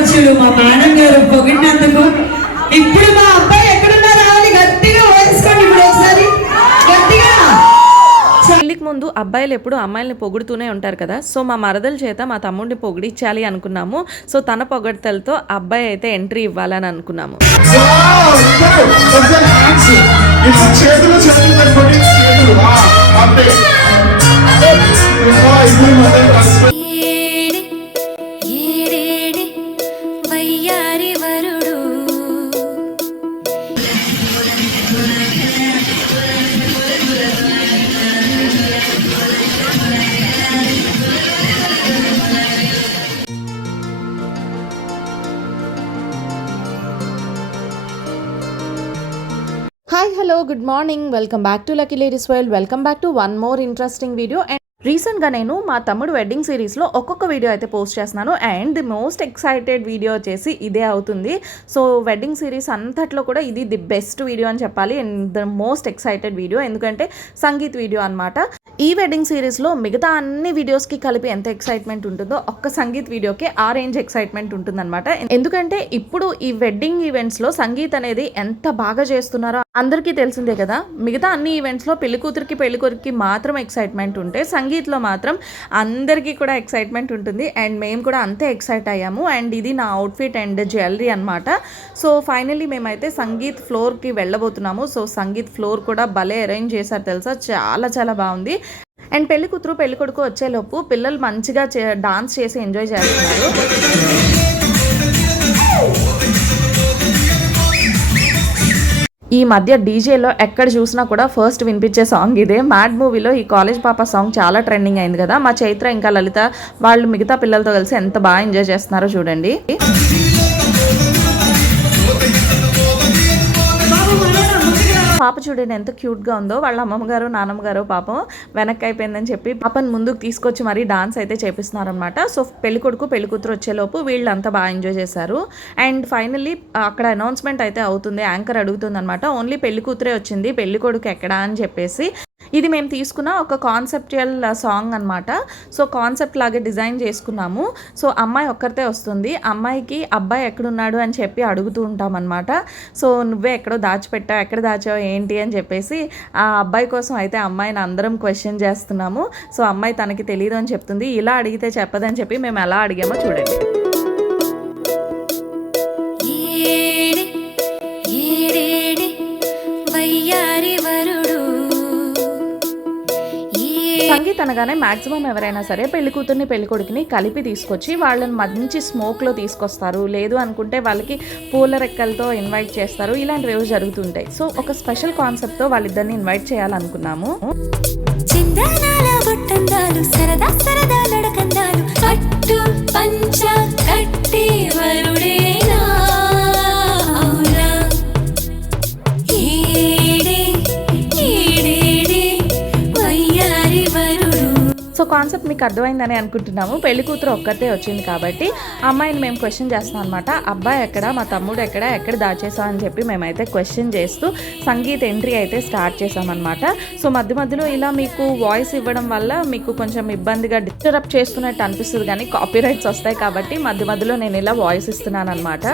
ఆడపడుచులు మా మేడం గారు పొగిడినందుకు. ఇప్పుడు మా అబ్బాయి ఎక్కడున్నారా అని గట్టిగా వేసుకోండి. ఇప్పుడు ఒకసారి గట్టిగా. పెళ్లికి ముందు అబ్బాయిలు ఎప్పుడు అమ్మాయిల్ని పొగుడుతూనే ఉంటారు కదా. సో మా మరదల చేత మా తమ్ముడిని పొగిడించాలి అనుకున్నాము. సో తన పొగడ్తలతో అబ్బాయి అయితే ఎంట్రీ ఇవ్వాలని అనుకున్నాము. Hi hello good morning, welcome back to lucky ladies world. Welcome back to one more interesting video. And రీసెంట్గా నేను మా తమ్ముడు వెడ్డింగ్ సిరీస్లో ఒక్కొక్క వీడియో అయితే పోస్ట్ చేస్తున్నాను. And the most excited video వచ్చేసి ఇదే అవుతుంది. సో వెడ్డింగ్ సిరీస్ అంతట్లో కూడా ఇది ది బెస్ట్ వీడియో అని చెప్పాలి. And the most excited video, ఎందుకంటే సంగీత్ వీడియో అనమాట. ఈ వెడ్డింగ్ సిరీస్లో మిగతా అన్ని వీడియోస్కి కలిపి ఎంత ఎక్సైట్మెంట్ ఉంటుందో ఒక్క సంగీత్ వీడియోకి ఆ రేంజ్ ఎక్సైట్మెంట్ ఉంటుందన్నమాట. ఎందుకంటే ఇప్పుడు ఈ వెడ్డింగ్ ఈవెంట్స్లో సంగీత్ అనేది ఎంత బాగా చేస్తున్నారో అందరికీ తెలిసిందే కదా. మిగతా అన్ని ఈవెంట్స్లో పెళ్లికూతురికి పెళ్లికొరికి మాత్రం ఎక్సైట్మెంట్ ఉంటే సంగీత్లో మాత్రం అందరికీ కూడా ఎక్సైట్మెంట్ ఉంటుంది. అండ్ మేము కూడా అంతే ఎక్సైట్ అయ్యాము. అండ్ ఇది నా అవుట్ఫిట్ అండ్ జ్యువెలరీ అనమాట. సో ఫైనల్లీ మేమైతే సంగీత్ ఫ్లోర్కి వెళ్ళబోతున్నాము. సో సంగీత్ ఫ్లోర్ కూడా భలే అరేంజ్ చేశారు తెలుసా, చాలా చాలా బాగుంది. అండ్ పెళ్లి కూతురు పెళ్లి కొడుకు వచ్చేలోపు పిల్లలు మంచిగా డాన్స్ చేసి ఎంజాయ్ చేస్తున్నారు. ఈ మధ్య డీజేలో ఎక్కడ చూసినా కూడా ఫస్ట్ వినిపించే సాంగ్ ఇదే. మ్యాడ్ మూవీలో ఈ కాలేజ్ పాప సాంగ్ చాలా ట్రెండింగ్ అయింది కదా. మా చైత్ర ఇంకా లలిత వాళ్ళు మిగతా పిల్లలతో కలిసి ఎంత బాగా ఎంజాయ్ చేస్తున్నారో చూడండి. పాప చూడండి ఎంత క్యూట్గా ఉందో. వాళ్ళ అమ్మమ్మగారు నాన్నమ్మగారు పాపం వెనక్కి అయిపోయిందని చెప్పి పాపని ముందుకు తీసుకొచ్చి మరీ డాన్స్ అయితే చేపిస్తున్నారు అనమాట. సో పెళ్లి కొడుకు పెళ్లి కూతురు వచ్చేలోపు వీళ్ళంతా బాగా ఎంజాయ్ చేశారు. అండ్ ఫైనల్లీ అక్కడ అనౌన్స్మెంట్ అయితే అవుతుంది. యాంకర్ అడుగుతుంది అనమాట, ఓన్లీ పెళ్లి కూతురే వచ్చింది, పెళ్లి కొడుకు ఎక్కడా అని చెప్పేసి. ఇది మేము తీసుకున్న ఒక కాన్సెప్చువల్ సాంగ్ అనమాట. సో కాన్సెప్ట్ లాగే డిజైన్ చేసుకున్నాము. సో అమ్మాయి ఒక్కరితే వస్తుంది, అమ్మాయికి అబ్బాయి ఎక్కడున్నాడు అని చెప్పి అడుగుతూ ఉంటాం అనమాట. సో నువ్వే ఎక్కడో దాచిపెట్టావు, ఎక్కడ దాచావు ఏంటి అని చెప్పేసి ఆ అబ్బాయి కోసం అయితే అమ్మాయిని అందరం క్వశ్చన్ చేస్తున్నాము. సో అమ్మాయి తనకి తెలియదు అని చెప్తుంది. ఇలా అడిగితే చెప్పదని చెప్పి మేము ఎలా అడిగామో చూడండి. సంగీత్ అనగానే మ్యాక్సిమం ఎవరైనా సరే పెళ్లి కూతుర్ని పెళ్లి కొడుకుని కలిపి తీసుకొచ్చి వాళ్ళని మంచి స్మోక్లో తీసుకొస్తారు. లేదు అనుకుంటే వాళ్ళకి పూల రెక్కలతో ఇన్వైట్ చేస్తారు. ఇలాంటివి జరుగుతుంటాయి. సో ఒక స్పెషల్ కాన్సెప్ట్తో వాళ్ళిద్దరిని ఇన్వైట్ చేయాలనుకున్నాము. సో కాన్సెప్ట్ మీకు అర్థమైందని అనుకుంటున్నాము. పెళ్లి కూతురు ఒక్కతే వచ్చింది కాబట్టి అమ్మాయిని మేము క్వశ్చన్ చేస్తాం అనమాట. అబ్బాయి ఎక్కడ, మా తమ్ముడు ఎక్కడ దాచేసాం అని చెప్పి మేమైతే క్వశ్చన్ చేస్తూ సంగీత్ ఎంట్రీ అయితే స్టార్ట్ చేసామన్నమాట. సో మధ్య మధ్యలో ఇలా మీకు వాయిస్ ఇవ్వడం వల్ల మీకు కొంచెం ఇబ్బందిగా డిస్టర్బ్ చేస్తున్నట్టు అనిపిస్తుంది, కానీ కాపీరైట్స్ వస్తాయి కాబట్టి మధ్య మధ్యలో నేను ఇలా వాయిస్ ఇస్తున్నాను అనమాట.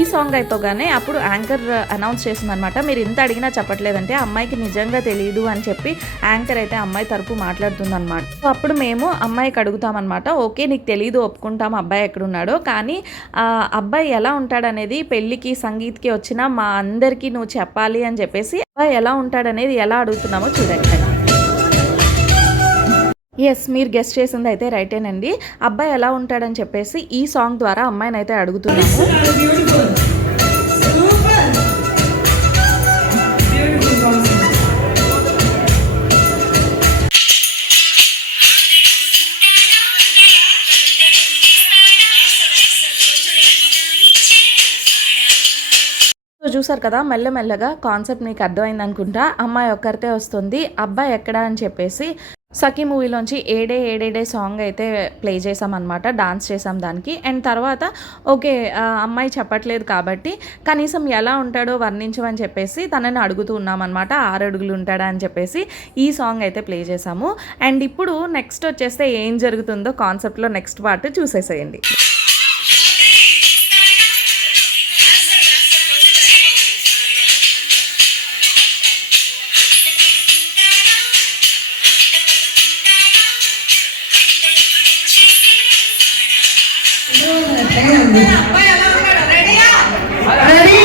ఈ సాంగ్ అయిపోగానే అప్పుడు యాంకర్ అనౌన్స్ చేసిందనమాట, మీరు ఇంత అడిగినా చెప్పట్లేదంటే అమ్మాయికి నిజంగా తెలియదు అని చెప్పి యాంకర్ అయితే అమ్మాయి తరపు మాట్లాడుతుంది అనమాట. సో అప్పుడు మేము అమ్మాయికి అడుగుతామన్నమాట, ఓకే నీకు తెలీదు ఒప్పుకుంటాం అబ్బాయి ఎక్కడున్నాడో, కానీ అబ్బాయి ఎలా ఉంటాడనేది పెళ్ళికి సంగీత్కి వచ్చిన మా అందరికీ నువ్వు చెప్పాలి అని చెప్పేసి అబ్బాయి ఎలా ఉంటాడనేది ఎలా అడుగుతున్నామో చూడండి. ఎస్, మీరు గెస్ట్ చేసింది అయితే రైటేనండి. అబ్బాయి ఎలా ఉంటాడని చెప్పేసి ఈ సాంగ్ ద్వారా అమ్మాయిని అయితే అడుగుతున్నాము. చూసారు కదా, మెల్లమెల్లగా కాన్సెప్ట్ మీకు అర్థమైంది అనుకుంటా. అమ్మాయి ఒక్కరితే వస్తుంది, అబ్బాయి ఎక్కడా అని చెప్పేసి సఖీ మూవీలోంచి ఏడే ఏడేడే సాంగ్ అయితే ప్లే చేసామన్నమాట, డాన్స్ చేసాం దానికి. అండ్ తర్వాత ఓకే అమ్మాయి చెప్పట్లేదు కాబట్టి కనీసం ఎలా ఉంటాడో వర్ణించమని చెప్పేసి తనని అడుగుతూ ఉన్నామన్నమాట. 6 అడుగులు ఉంటాడా అని చెప్పేసి ఈ సాంగ్ అయితే ప్లే చేసాము. అండ్ ఇప్పుడు నెక్స్ట్ వచ్చేస్తే ఏం జరుగుతుందో కాన్సెప్ట్లో నెక్స్ట్ పార్ట్ చూసేసేయండి. రెడీ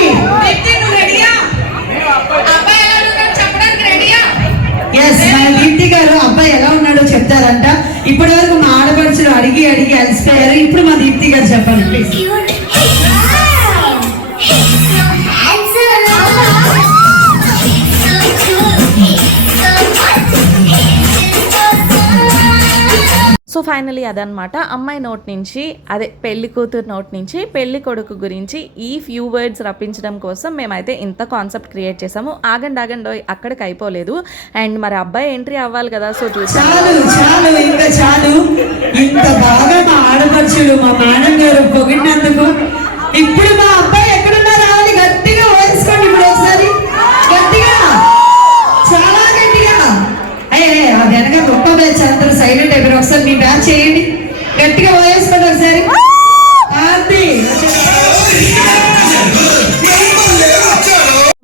ఎస్ మన దీప్తి గారు అబ్బాయి ఎలా ఉన్నాడో చెప్తారంట. ఇప్పటి వరకు మా ఆడపడుచులు అడిగి అడిగి అలసిపోయారు. ఇప్పుడు మా దీప్తి గారు చెప్పండి ప్లీజ్. సో ఫైనలీ అదనమాట అమ్మాయి నోట్ నుంచి, అదే పెళ్లి కూతురు నోట్ నుంచి పెళ్లి కొడుకు గురించి ఈ ఫ్యూ వర్డ్స్ రప్పించడం కోసం మేమైతే ఇంత కాన్సెప్ట్ క్రియేట్ చేసాము. ఆగండి అక్కడికి అయిపోలేదు, అండ్ మరి అబ్బాయి ఎంట్రీ అవ్వాలి కదా. సో చాలు ఇంకా చాలు. ఇంత బాగా మా ఆడపడుచులు మా మేడం గారు పొగిడినందుకు ఇప్పుడు మా అబ్బాయి ఎక్కడున్నారా అని గట్టిగా వేసుకోండి. ఇప్పుడు ఒకసారి గట్టిగా, చాలా గట్టిగా. ఆ వెనక గొప్ప బ్యాచ్ అందరూ సైలెంట్ అయిపోయారు. ఒకసారి మీ బ్యాచ్ చేయండి, గట్టిగా వేసుకోండి ఒకసారి.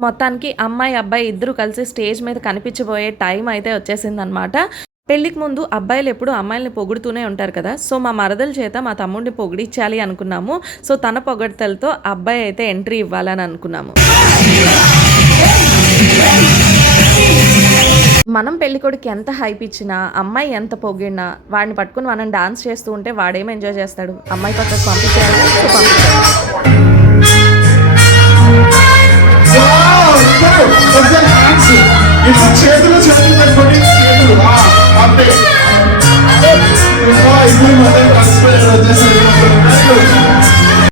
మొత్తానికి అమ్మాయి అబ్బాయి ఇద్దరు కలిసి స్టేజ్ మీద కనిపించబోయే టైం అయితే వచ్చేసిందనమాట. పెళ్లికి ముందు అబ్బాయిలు ఎప్పుడు అమ్మాయిల్ని పొగుడుతూనే ఉంటారు కదా. సో మా మరదల చేత మా తమ్ముడిని పొగిడించాలి అనుకున్నాము. సో తన పొగడతలతో అబ్బాయి అయితే ఎంట్రీ ఇవ్వాలని అనుకున్నాము. మనం పెళ్ళికొడికి ఎంత హైప్ ఇచ్చినా, అమ్మాయి ఎంత పొగిడినా, వాడిని పట్టుకుని మనం డాన్స్ చేస్తూ ఉంటే వాడేం ఎంజాయ్ చేస్తాడు? అమ్మాయి పక్కకు పంపించాలి. So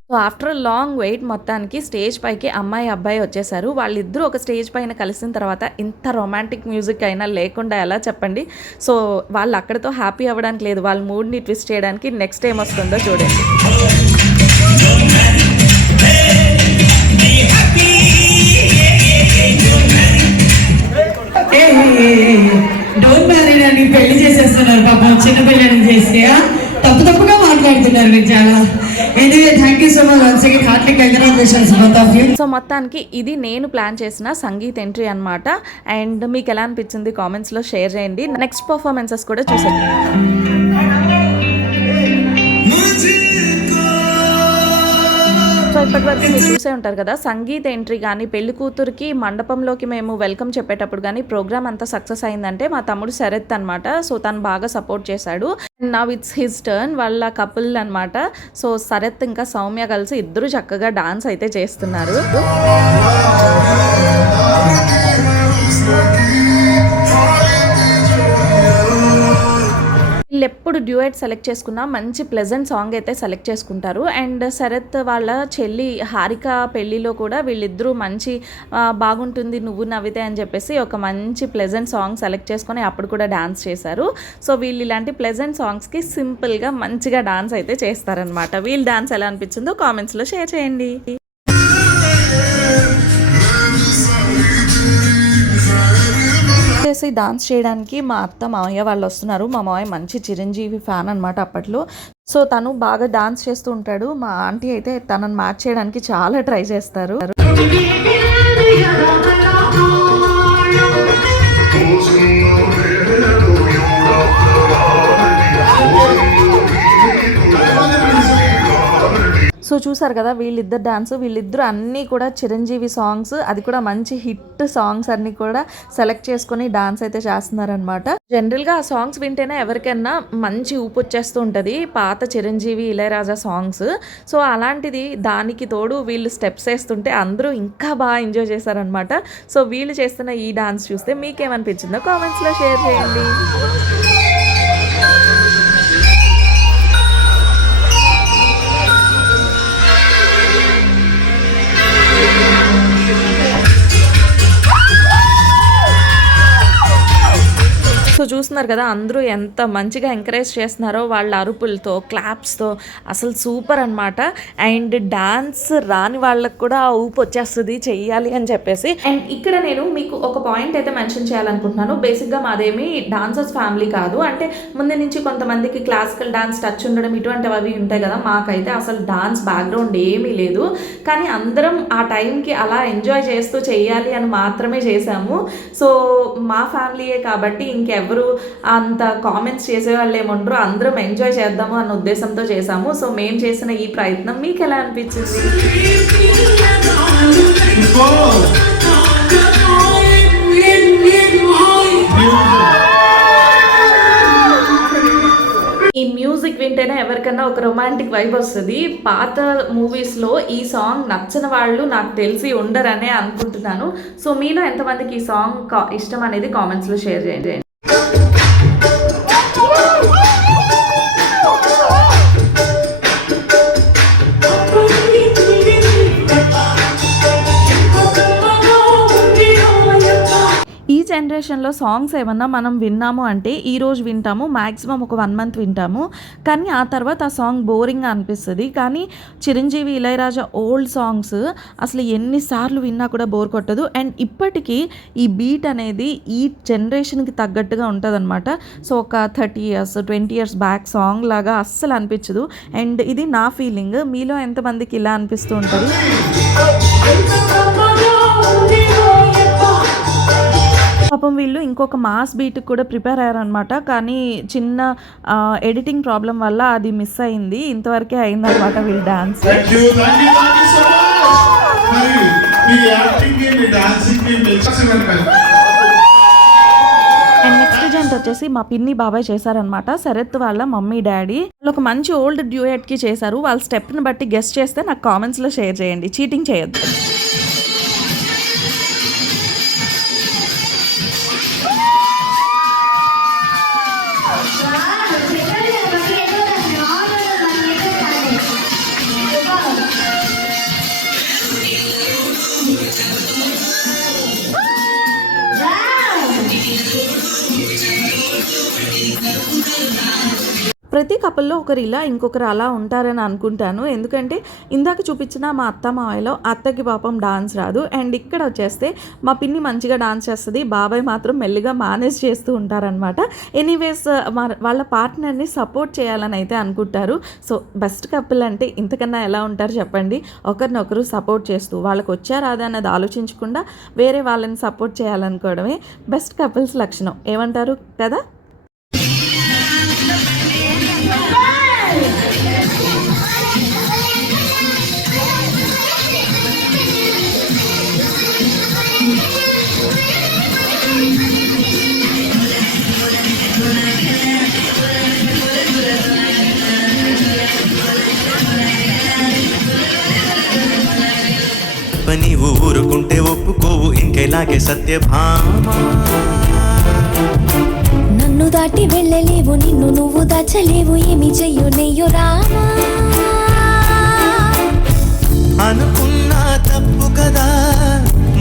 so after long wait మొత్తానికి స్టేజ్ పైకి అమ్మాయి అబ్బాయి వచ్చేసారు. వాళ్ళిద్దరూ ఒక స్టేజ్ పైన కలిసిన తర్వాత ఇంత రొమాంటిక్ మ్యూజిక్ అయినా లేకుండా ఎలా చెప్పండి. సో వాళ్ళు అక్కడితో హ్యాపీ అవ్వడానికి లేదు, వాళ్ళ మూడ్ని ట్విస్ట్ చేయడానికి నెక్స్ట్ ఏం వస్తుందో చూడండి. డోంట్ మ్యారీ అని పెళ్లి చేసేస్తున్నారు పాపం, చిన్న పిల్లని చేసి తప్పుగా మాట్లాడుతున్నారు మీరు చాలా. Thank you so much once again, Hartley congratulations both of you. So మొత్తానికి ఇది నేను ప్లాన్ చేసిన సంగీత్ ఎంట్రీ అనమాట. అండ్ మీకు ఎలా అనిపించింది కామెంట్స్లో షేర్ చేయండి. నెక్స్ట్ పర్ఫార్మెన్సెస్ కూడా చూసేయండి. సో ఇప్పటివరకు మీరు చూసే ఉంటారు కదా, సంగీత్ ఎంట్రీ కానీ పెళ్లి కూతురికి మండపంలోకి మేము వెల్కమ్ చెప్పేటప్పుడు కానీ ప్రోగ్రామ్ అంతా సక్సెస్ అయిందంటే మా తమ్ముడు శరత్ అనమాట. సో తను బాగా సపోర్ట్ చేశాడు. నవ్ ఇట్స్ హిస్ టర్న్, వాళ్ళ కపుల్ అనమాట. సో శరత్ ఇంకా సౌమ్య కలిసి ఇద్దరు చక్కగా డాన్స్ అయితే చేస్తున్నారు. వీళ్ళు ఎప్పుడు డ్యూయట్ సెలెక్ట్ చేసుకున్నా మంచి ప్లెజెంట్ సాంగ్ అయితే సెలెక్ట్ చేసుకుంటారు. అండ్ శరత్ వాళ్ళ చెల్లి హారిక పెళ్లిలో కూడా వీళ్ళిద్దరూ మంచి బాగుంటుంది నువ్వు నవ్వితే అని చెప్పేసి ఒక మంచి ప్లెజెంట్ సాంగ్ సెలెక్ట్ చేసుకొని అప్పుడు కూడా డాన్స్ చేశారు. సో వీళ్ళు ఇలాంటి ప్లెజెంట్ సాంగ్స్కి సింపుల్గా మంచిగా డాన్స్ అయితే చేస్తారనమాట. వీళ్ళు డాన్స్ ఎలా అనిపించిందో కామెంట్స్లో షేర్ చేయండి. చేసి డాన్స్ చేయడానికి మా అత్త మామయ్య వాళ్ళు వస్తున్నారు. మా మామయ్య మంచి చిరంజీవి ఫ్యాన్ అనమాట అప్పట్లో. సో తను బాగా డాన్స్ చేస్తూ ఉంటాడు. మా ఆంటీ అయితే తనని మ్యాచ్ చేయడానికి చాలా ట్రై చేస్తారు. సో చూసారు కదా వీళ్ళిద్దరు డాన్స్, వీళ్ళిద్దరు అన్నీ కూడా చిరంజీవి సాంగ్స్, అది కూడా మంచి హిట్ సాంగ్స్ అన్నీ కూడా సెలెక్ట్ చేసుకొని డాన్స్ అయితే చేస్తున్నారనమాట. జనరల్గా ఆ సాంగ్స్ వింటేనే ఎవరికైనా మంచి ఊపు వచ్చేస్తూ ఉంటుంది, పాత చిరంజీవి ఇళయరాజా సాంగ్స్. సో అలాంటిది దానికి తోడు వీళ్ళు స్టెప్స్ వేస్తుంటే అందరూ ఇంకా బాగా ఎంజాయ్ చేశారనమాట. సో వీళ్ళు చేస్తున్న ఈ డాన్స్ చూస్తే మీకేమనిపించిందో కామెంట్స్లో షేర్ చేయండి. సో చూస్తున్నారు కదా అందరూ ఎంత మంచిగా ఎంకరేజ్ చేస్తున్నారో వాళ్ళ అరుపులతో, క్లాప్స్తో, అసలు సూపర్ అనమాట. అండ్ డాన్స్ రాని వాళ్ళకు కూడా ఊపు వచ్చేస్తుంది చెయ్యాలి అని చెప్పేసి. అండ్ ఇక్కడ నేను మీకు ఒక పాయింట్ అయితే మెన్షన్ చేయాలనుకుంటున్నాను. బేసిక్గా మాదేమి డాన్సర్స్ ఫ్యామిలీ కాదు, అంటే ముందు నుంచి కొంతమందికి క్లాసికల్ డాన్స్ టచ్ ఉండడం ఇటువంటివి అవి ఉంటాయి కదా. మాకైతే అసలు డాన్స్ బ్యాక్గ్రౌండ్ ఏమీ లేదు, కానీ అందరం ఆ టైంకి అలా ఎంజాయ్ చేస్తూ చెయ్యాలి అని మాత్రమే చేశాము. సో మా ఫ్యామిలీయే కాబట్టి ఇంకెవరు ఎవరు అంత కామెంట్స్ చేసేవాళ్ళు ఏముండరు, అందరం ఎంజాయ్ చేద్దాము అన్న ఉద్దేశంతో చేసాము. సో మేము చేసిన ఈ ప్రయత్నం మీకు ఎలా అనిపించింది? ఈ మ్యూజిక్ వింటేనే ఎవరికైనా ఒక రొమాంటిక్ వైబ్ వస్తుంది. పాత మూవీస్లో ఈ సాంగ్ నచ్చని వాళ్ళు నాకు తెలిసి ఉండరనే అనుకుంటున్నాను. సో మీలో ఎంతమందికి ఈ సాంగ్ ఇష్టం అనేది కామెంట్స్లో షేర్ చేయండి. ఈ జనరేషన్లో సాంగ్స్ ఏమన్నా మనం విన్నాము అంటే ఈరోజు వింటాము, మ్యాక్సిమం ఒక 1 మంత్ వింటాము, కానీ ఆ తర్వాత ఆ సాంగ్ బోరింగ్గా అనిపిస్తుంది. కానీ చిరంజీవి, ఇళయరాజా ఓల్డ్ సాంగ్స్ అసలు ఎన్నిసార్లు విన్నా కూడా బోర్ కొట్టదు. అండ్ ఇప్పటికీ ఈ బీట్ అనేది ఈ జనరేషన్కి తగ్గట్టుగా ఉంటుంది అనమాట. సో ఒక 30 years 20 years బ్యాక్ సాంగ్ లాగా అస్సలు అనిపించదు. అండ్ ఇది నా ఫీలింగ్. మీలో ఎంతమందికి ఇలా అనిపిస్తూ ఉంటుంది? పాపం వీళ్ళు ఇంకొక మాస్ బీట్ కూడా ప్రిపేర్ అయ్యారనమాట, కానీ చిన్న ఎడిటింగ్ ప్రాబ్లం వల్ల అది మిస్ అయింది. ఇంతవరకే అయిందనమాట వీళ్ళ డాన్స్. అండ్ నెక్స్ట్ జంట వచ్చేసి మా పిన్ని బాబాయ్ చేశారనమాట. శరత్ వాళ్ళ మమ్మీ డాడీ వాళ్ళు ఒక మంచి ఓల్డ్ డ్యూయట్కి చేశారు. వాళ్ళ స్టెప్ని బట్టి గెస్ట్ చేస్తే నాకు కామెంట్స్లో షేర్ చేయండి, చీటింగ్ చేయొద్దు. ప్రతి కపుల్లో ఒకరు ఇలా ఇంకొకరు అలా ఉంటారని అనుకుంటాను. ఎందుకంటే ఇందాక చూపించిన మా అత్త మావయ్యలో అత్తకి పాపం డాన్స్ రాదు. అండ్ ఇక్కడ వచ్చేస్తే మా పిన్ని మంచిగా డాన్స్ చేస్తుంది, బాబాయ్ మాత్రం మెల్లిగా మేనేజ్ చేస్తూ ఉంటారనమాట. ఎనీవేస్ వాళ్ళ పార్ట్నర్ని సపోర్ట్ చేయాలని అయితే అనుకుంటారు. సో బెస్ట్ కపుల్ అంటే ఇంతకన్నా ఎలా ఉంటారు చెప్పండి? ఒకరినొకరు సపోర్ట్ చేస్తూ వాళ్ళకి వచ్చారాదా అన్నది ఆలోచించకుండా వేరే వాళ్ళని సపోర్ట్ చేయాలనుకోవడమే బెస్ట్ కపుల్స్ లక్షణం. ఏమంటారు కదా? నీవు ఊరుకుంటే ఒప్పుకోవు ఇంకెలాగే సత్యభామ. నన్ను దాటి వెళ్ళలేవు, నిన్ను నువ్వు దాచలేవు, ఏమి చెయ్యు నెయ్యు రామా. అనుకున్నా తప్పు కదా,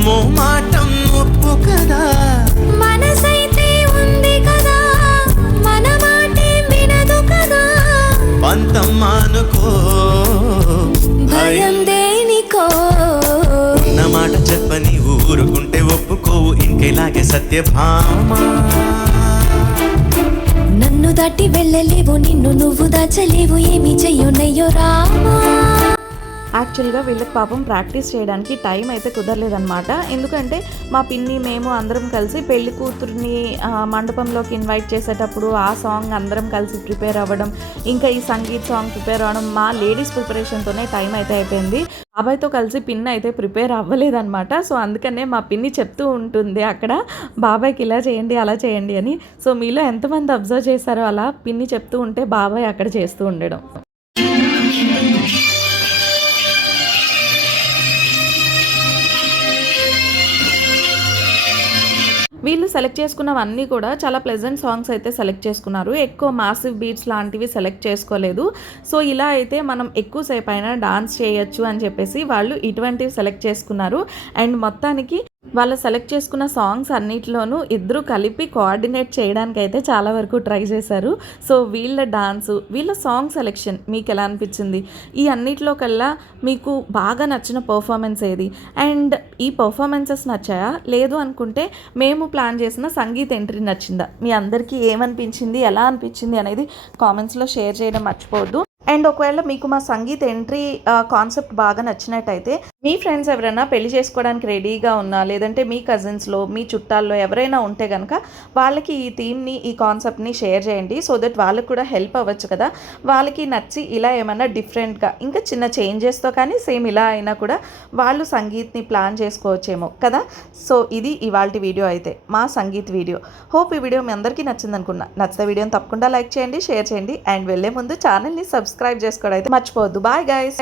మోమాటం ఒప్పు కదా, మనసైతే ఉంది కదా, మన మాటే వినదు కదా. పంతం మానుకో, భయం దేనికో. ఉన్న మాట చెప్పని ఊరుకుంటే ఒప్పుకోవు ఇంకెలాగే సత్యభామ. నన్ను దాటి వెళ్ళలేవు, నిన్ను నువ్వు దాచలేవు, ఏమి చెయ్యు నెయ్యు రామా. యాక్చువల్గా వీళ్ళకి పాపం ప్రాక్టీస్ చేయడానికి టైం అయితే కుదరలేదన్నమాట. ఎందుకంటే మా పిన్ని మేము అందరం కలిసి పెళ్లి కూతుర్ని మండపంలోకి ఇన్వైట్ చేసేటప్పుడు ఆ సాంగ్ అందరం కలిసి ప్రిపేర్ అవ్వడం, ఇంకా ఈ సంగీత్ సాంగ్ ప్రిపేర్ అవ్వడం, మా లేడీస్ ప్రిపరేషన్తోనే టైం అయితే అయిపోయింది. బాబాయ్తో కలిసి పిన్ని అయితే ప్రిపేర్ అవ్వలేదన్నమాట. సో అందుకనే మా పిన్ని చెప్తూ ఉంటుంది అక్కడ, బాబాయ్కి ఇలా చేయండి అలా చేయండి అని. సో మీలో ఎంతమంది అబ్జర్వ్ చేశారో అలా పిన్ని చెప్తూ ఉంటే బాబాయ్ అక్కడ చేస్తూ ఉండడం. వీళ్ళు సెలెక్ట్ చేసుకున్నవన్నీ కూడా చాలా ప్లెజెంట్ సాంగ్స్ అయితే సెలెక్ట్ చేసుకున్నారు. ఎక్కువ మాసివ్ బీట్స్ లాంటివి సెలెక్ట్ చేసుకోలేదు. సో ఇలా అయితే మనం ఎక్కువసేపు అయినా డాన్స్ చేయొచ్చు అని చెప్పేసి వాళ్ళు ఇటువంటివి సెలెక్ట్ చేసుకున్నారు. అండ్ మొత్తానికి వాళ్ళు సెలెక్ట్ చేసుకున్న సాంగ్స్ అన్నిటిలోనూ ఇద్దరు కలిపి కోఆర్డినేట్ చేయడానికి అయితే చాలా వరకు ట్రై చేశారు. సో వీళ్ళ డాన్సు, వీళ్ళ సాంగ్ సెలెక్షన్ మీకు ఎలా అనిపించింది? ఈ అన్నిటిలో కల్లా మీకు బాగా నచ్చిన పర్ఫార్మెన్స్ ఏది? అండ్ ఈ పర్ఫార్మెన్సెస్ నచ్చాయా? లేదు అనుకుంటే మేము ప్లాన్ చేసిన సంగీత్ ఎంట్రీ నచ్చిందా? మీ అందరికీ ఏమనిపించింది, ఎలా అనిపించింది అనేది కామెంట్స్లో షేర్ చేయడం మర్చిపోవద్దు. అండ్ ఒకవేళ మీకు మా సంగీత్ ఎంట్రీ కాన్సెప్ట్ బాగా నచ్చినట్టయితే మీ ఫ్రెండ్స్ ఎవరైనా పెళ్లి చేసుకోవడానికి రెడీగా ఉన్నా లేదంటే మీ కజిన్స్లో మీ చుట్టాల్లో ఎవరైనా ఉంటే కనుక వాళ్ళకి ఈ థీమ్ని ఈ కాన్సెప్ట్ని షేర్ చేయండి. సో దట్ వాళ్ళకి కూడా హెల్ప్ అవ్వచ్చు కదా. వాళ్ళకి నచ్చి ఇలా ఏమైనా డిఫరెంట్గా ఇంకా చిన్న చేంజెస్తో కానీ సేమ్ ఇలా అయినా కూడా వాళ్ళు సంగీత్ని ప్లాన్ చేసుకోవచ్చేమో కదా. సో ఇది ఇవాల్టి వీడియో అయితే మా సంగీత్ వీడియో. హోప్ ఈ వీడియో మీ అందరికీ నచ్చింది అనుకున్నా. నచ్చితే వీడియోని తప్పకుండా లైక్ చేయండి, షేర్ చేయండి అండ్ వెళ్ళే ముందు ఛానల్ని సబ్స్క్రైబ్ చేసుకోవడం అయితే మర్చిపోవద్దు. Bye guys.